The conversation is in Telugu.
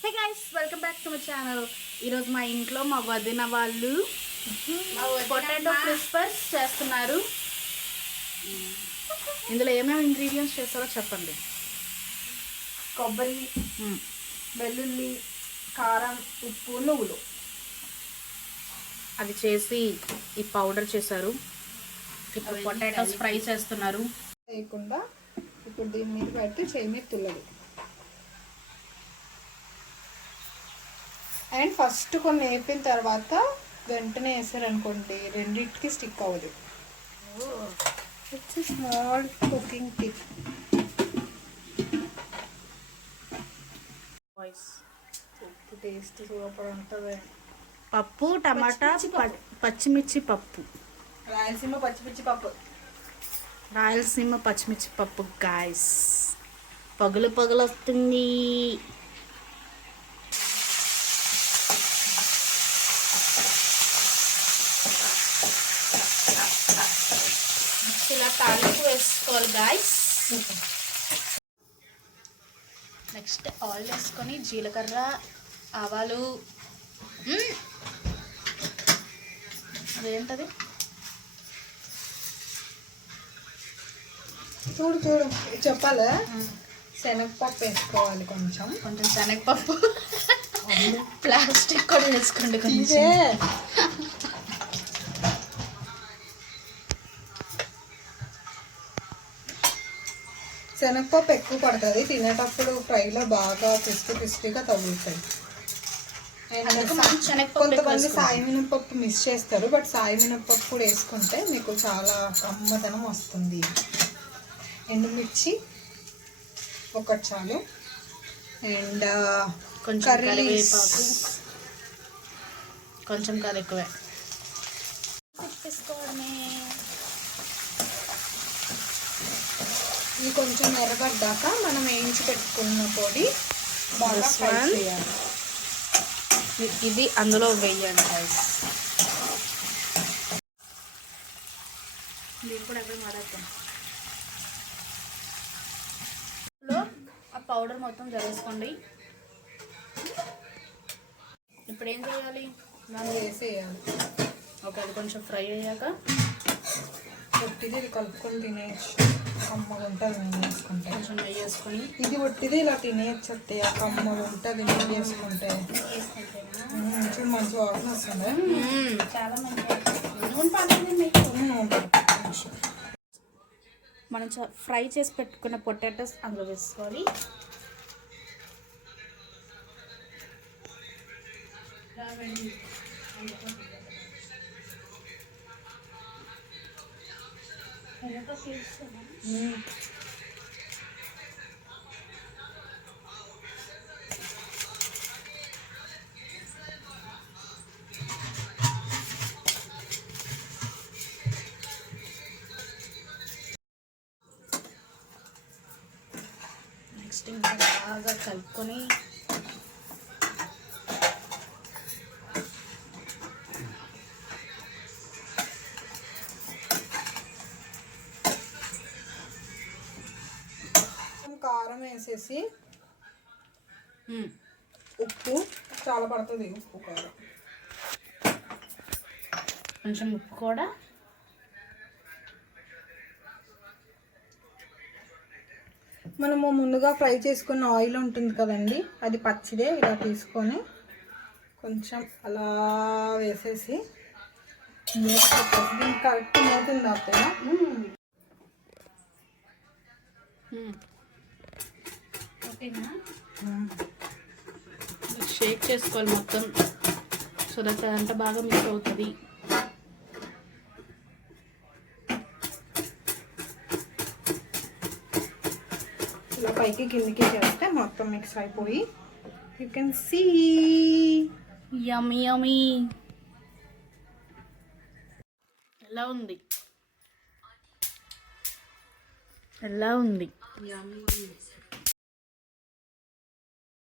Hey guys, welcome back to my channel. ఈరోజు మా ఇంట్లో మా వదిన వాళ్ళు పొటాటో క్రిస్పర్స్ చేస్తున్నారు. ఇందులో ఏమేమి ఇంగ్రీడియంట్స్ చేస్తారో చెప్పండి. కొబ్బరి, వెల్లుల్లి, కారం, ఉప్పు, నువ్వులు. అది చేసి ఈ పౌడర్ చేశారు. ఇప్పుడు పొటాటోస్ ఫ్రై చేస్తున్నారు. వేయకుండా ఇప్పుడు దీని మీద పెడితే చేయి మీద తుల్లదు. అండ్ ఫస్ట్ కొన్ని వేపిన తర్వాత వెంటనే వేసారనుకోండి రెండింటికి స్టిక్ అవ్వదు. It's small cooking tip. Taste super ఉంటుంది. పప్పు, టమాటా, పచ్చిమిర్చి పప్పు, రాయలసీమ పచ్చిమిర్చి పప్పు. రాయలసీమ పచ్చిమిర్చి పప్పు గాయస్. పగులు పగులు వస్తుంది. ఇలా తాలింపు వేసుకోవాలి గాయస్. నెక్స్ట్ ఆయిల్ వేసుకొని జీలకర్ర, ఆవాలు, అదేంటది చూడు చూడు చెప్పాలా, శనగపప్పు వేసుకోవాలి. కొంచెం శనగపప్పు. ప్లాస్టిక్ కూడా వేసుకోండి కొంచెం. శనగపప్పు ఎక్కువ పడుతుంది తినేటప్పుడు, ఫ్రైలో బాగా క్రిస్పీగా తగులుతాయి. కొంతమంది సాయి మినపప్పు మిస్ చేస్తారు, బట్ సాయి మినపప్పు కూడా వేసుకుంటే మీకు చాలా కమ్మదనం వస్తుంది. ఎండుమిర్చి ఒకటి చాలు. అండ్ కొంచెం కరివేపాకు, కొంచెం కర్రీ ఎక్కువే తీసుకోవడమే. ఇది కొంచెం ఎర్రగడ్డాక మనం వేయించి పెట్టుకున్న పొడి బాగా ఫ్రై చేయాలి. ఇది అందులో వేయండి గైస్. దీన్ని కూడా ఎక్కడ మాడతాం. ఆ పౌడర్ మొత్తం జరేసుకోండి. ఇప్పుడు ఏం చేయాలి, దాన్ని వేసేయాలి. ఓకే, అది కొంచెం ఫ్రై అయ్యాక ఒట్టిది ఇది కలుపుకొని తినేయచ్చు. కమ్మగా ఉంటుంది నెయ్యి వేసుకుంటే. కొంచెం నెయ్యి వేసుకొని ఇది ఒట్టిది ఇలా తినేయచ్చు. అట్టే కమ్మగా ఉంటుంది నెయ్యి వేసుకుంటే. చూడు మంచి వాసన వస్తుంది. చాలా మంచి. మనం ఫ్రై చేసి పెట్టుకున్న పొటాటోస్ అందులో వేసుకోవాలి. నెక్స్ట్ ఇంకా బాగా కలుపుకొని కారం వేసేసి ఉప్పు చాలా పడుతుంది. ఉప్పు కారం కొంచెం ఉప్పు కూడా. మనము ముందుగా ఫ్రై చేసుకున్న ఆయిల్ ఉంటుంది కదండి, అది పచ్చిదే ఇలా తీసుకొని కొంచెం అలా వేసేసి మూత పెట్టేసి దీనికి కరెక్ట్ మూతుంది అప్పుడు ఓకేనా. షేక్ చేసుకోవాలి మొత్తం, సో దట్ అదంతా బాగా మిక్స్ అవుతుంది. ఇలా పైకి కిందికి చేస్తే మొత్తం మిక్స్ అయిపోయి యూ కెన్ సీ యమ్మీ యమ్మీ. ఎలా ఉంది, ఎలా ఉంది?